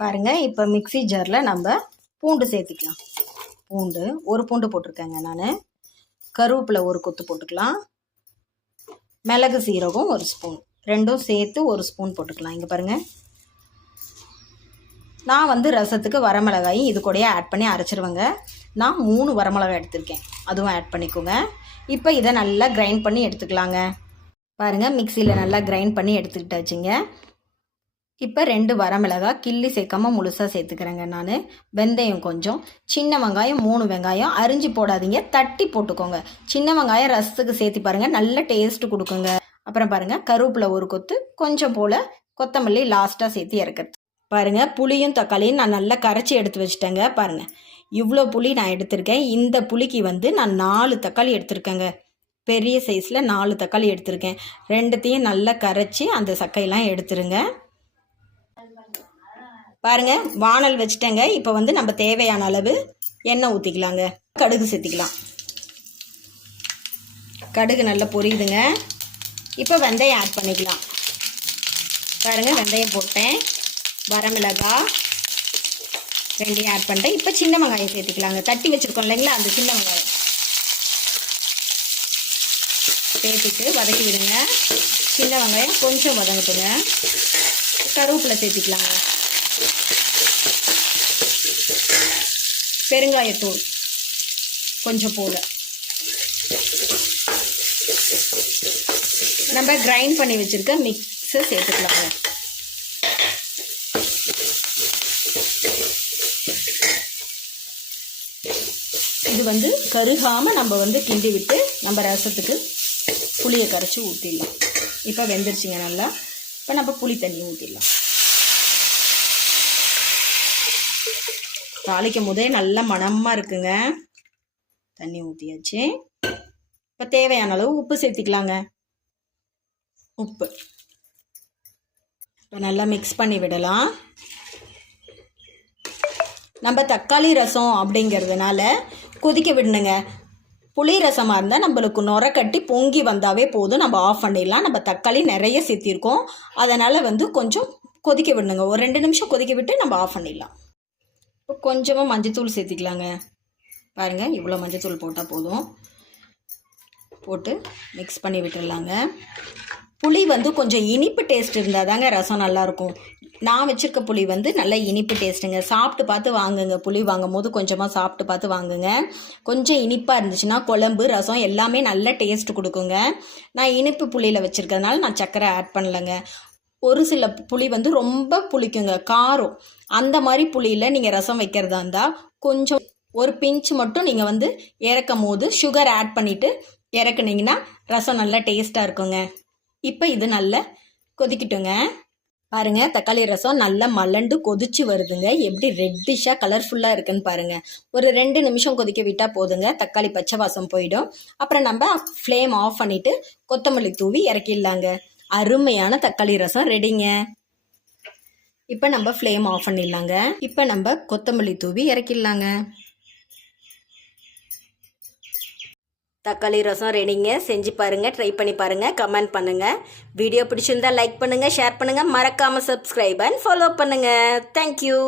பாருங்கள், இப்போ மிக்ஸி ஜாரில் நம்ம பூண்டு சேர்த்துக்கலாம். பூண்டு ஒரு பூண்டு போட்டிருக்கேங்க நான். கருவேப்பிலை ஒரு கொத்து போட்டுக்கலாம். மிளகு சீரகம் ஒரு ஸ்பூன், ரெண்டும் சேர்த்து ஒரு ஸ்பூன் போட்டுக்கலாம். இங்கே பாருங்கள், நான் வந்து ரசத்துக்கு வரமிளகாயும் இது கூடயே ஆட் பண்ணி அரைச்சிருவேங்க. நான் 3 வரமிளகாய் எடுத்திருக்கேன், அதுவும் ஆட் பண்ணிக்கோங்க. இப்போ இதை நல்லா கிரைண்ட் பண்ணி எடுத்துக்கலாங்க. பாருங்கள், மிக்சியில் நல்லா கிரைண்ட் பண்ணி எடுத்துக்கிட்டாச்சுங்க. இப்போ 2 வரமிளகாய் கிள்ளி சேர்க்காம முழுசாக சேர்த்துக்கிறேங்க நான். வெந்தயம் கொஞ்சம், சின்ன வெங்காயம் 3 வெங்காயம், அரிஞ்சு போடாதீங்க, தட்டி போட்டுக்கோங்க. சின்ன வெங்காயம் ரசத்துக்கு சேர்த்து பாருங்கள், நல்ல டேஸ்ட்டு கொடுக்குங்க. அப்புறம் பாருங்கள், கருவேப்பிலை ஒரு கொத்து, கொஞ்சம் போல் கொத்தமல்லி லாஸ்ட்டாக சேர்த்து இறக்கிறது. பாருங்கள், புளியும் தக்காளியும் நான் நல்லா கரைச்சி எடுத்து வச்சுட்டேங்க. பாருங்கள், இவ்வளோ புளி நான் எடுத்திருக்கேன். இந்த புளிக்கு வந்து நான் 4 தக்காளி எடுத்திருக்கேங்க. பெரிய சைஸில் 4 தக்காளி எடுத்திருக்கேன். ரெண்டுத்தையும் நல்லா கரைச்சி அந்த சக்கையெல்லாம் எடுத்துருங்க. பாருங்கள், வானல் வச்சுட்டேங்க. இப்போ வந்து நம்ம தேவையான அளவு எண்ணெய் ஊற்றிக்கலாங்க. கடுகு சேர்த்திக்கலாம். கடுகு நல்லா பொரியுதுங்க. இப்போ வெந்தயம் ஆட் பண்ணிக்கலாம். பாருங்கள், வெந்தயம் போட்டேன். வரமிளகாய் 2 ஆட் பண்ணிட்டேன். இப்போ சின்ன வெங்காயம் சேர்த்திக்கலாங்க. தட்டி வச்சுருக்கோம் இல்லைங்களா, அந்த சின்ன வெங்காயம் சேர்த்துட்டு வதக்கி விடுங்க. சின்ன வெங்காயம் கொஞ்சம் வதங்கட்டுங்க. கருவேப்பிலை சேர்த்திக்கலாங்க. பெருங்காயத்தூள் கொஞ்சம் போல. நம்ம கிரைண்ட் பண்ணி வச்சுருக்க மிக்ஸை சேர்த்துக்கலாங்க. இது வந்து கருகாமல் நம்ம வந்து கிண்டி விட்டு நம்ம ரசத்துக்கு புளியை கரைச்சி ஊற்றிடலாம். இப்போ வெந்துருச்சுங்க நல்லா. இப்போ நம்ம புளி தண்ணி ஊற்றிடலாம். தாளிக்கும் போதே நல்ல மணமாக இருக்குங்க. தண்ணி ஊற்றியாச்சு. இப்போ தேவையான அளவு உப்பு சேர்த்திக்கலாங்க. உப்பு இப்போ நல்லா மிக்ஸ் பண்ணி விடலாம். நம்ம தக்காளி ரசம் அப்படிங்கிறதுனால கொதிக்க விடணுங்க. புளி ரசமாக இருந்தால் நம்மளுக்கு நுர கட்டி பொங்கி வந்தாவே போதும், நம்ம ஆஃப் பண்ணிடலாம். நம்ம தக்காளி நிறைய சேர்த்திருக்கோம், அதனால் வந்து கொஞ்சம் கொதிக்க விடணுங்க. ஒரு 2 நிமிஷம் கொதிக்க விட்டு நம்ம ஆஃப் பண்ணிடலாம். இப்போ கொஞ்சமாக மஞ்சத்தூள் சேர்த்திக்கலாங்க. பாருங்கள், இவ்வளோ மஞ்சத்தூள் போட்டால் போதும். போட்டு மிக்ஸ் பண்ணி விட்டுடலாங்க. புளி வந்து கொஞ்சம் இனிப்பு டேஸ்ட் இருந்தால் தாங்க ரசம் நல்லாயிருக்கும். நான் வச்சுருக்க புளி வந்து நல்லா இனிப்பு டேஸ்ட்டுங்க. சாப்பிட்டு பார்த்து வாங்குங்க. புளி வாங்கும் போது கொஞ்சமாக சாப்பிட்டு பார்த்து வாங்குங்க. கொஞ்சம் இனிப்பாக இருந்துச்சுன்னா குழம்பு ரசம் எல்லாமே நல்ல டேஸ்ட் கொடுக்குங்க. நான் இனிப்பு புளியில் வச்சுருக்கிறதுனால நான் சர்க்கரை ஆட் பண்ணலைங்க. ஒரு சில புளி வந்து ரொம்ப புளிக்குங்க, காரம். அந்த மாதிரி புளியில் நீங்கள் ரசம் வைக்கிறதா இருந்தால் கொஞ்சம் ஒரு பிஞ்ச் மட்டும் நீங்கள் வந்து இறக்கும் போது சுகர் ஆட் பண்ணிவிட்டு இறக்குனீங்கன்னா ரசம் நல்லா டேஸ்ட்டாக இருக்குங்க. இப்போ இது நல்லா கொதிக்கட்டுங்க. பாருங்கள், தக்காளி ரசம் நல்லா மலண்டு கொதிச்சு வருதுங்க. எப்படி ரெட்டிஷாக கலர்ஃபுல்லாக இருக்குன்னு பாருங்கள். ஒரு 2 நிமிஷம் கொதிக்க விட்டால் போதுங்க, தக்காளி பச்சை வாசம் போயிடும். அப்புறம் நம்ம ஃப்ளேம் ஆஃப் பண்ணிவிட்டு கொத்தமல்லி தூவி இறக்கிடலாங்க. அருமையான தக்காளி ரசம் ரெடிங்க. இப்போ நம்ம ஃப்ளேம் ஆஃப் பண்ணிடலாங்க. இப்போ நம்ம கொத்தமல்லி தூவி இறக்கிடலாங்க. தக்காளி ரசம் ரெடிங்க. செஞ்சு பாருங்கள், ட்ரை பண்ணி பாருங்கள், கமெண்ட் பண்ணுங்கள். வீடியோ பிடிச்சிருந்தா லைக் பண்ணுங்கள், ஷேர் பண்ணுங்கள், மறக்காமல் சப்ஸ்கிரைப் அண்ட் ஃபாலோ பண்ணுங்கள். தேங்க்யூ.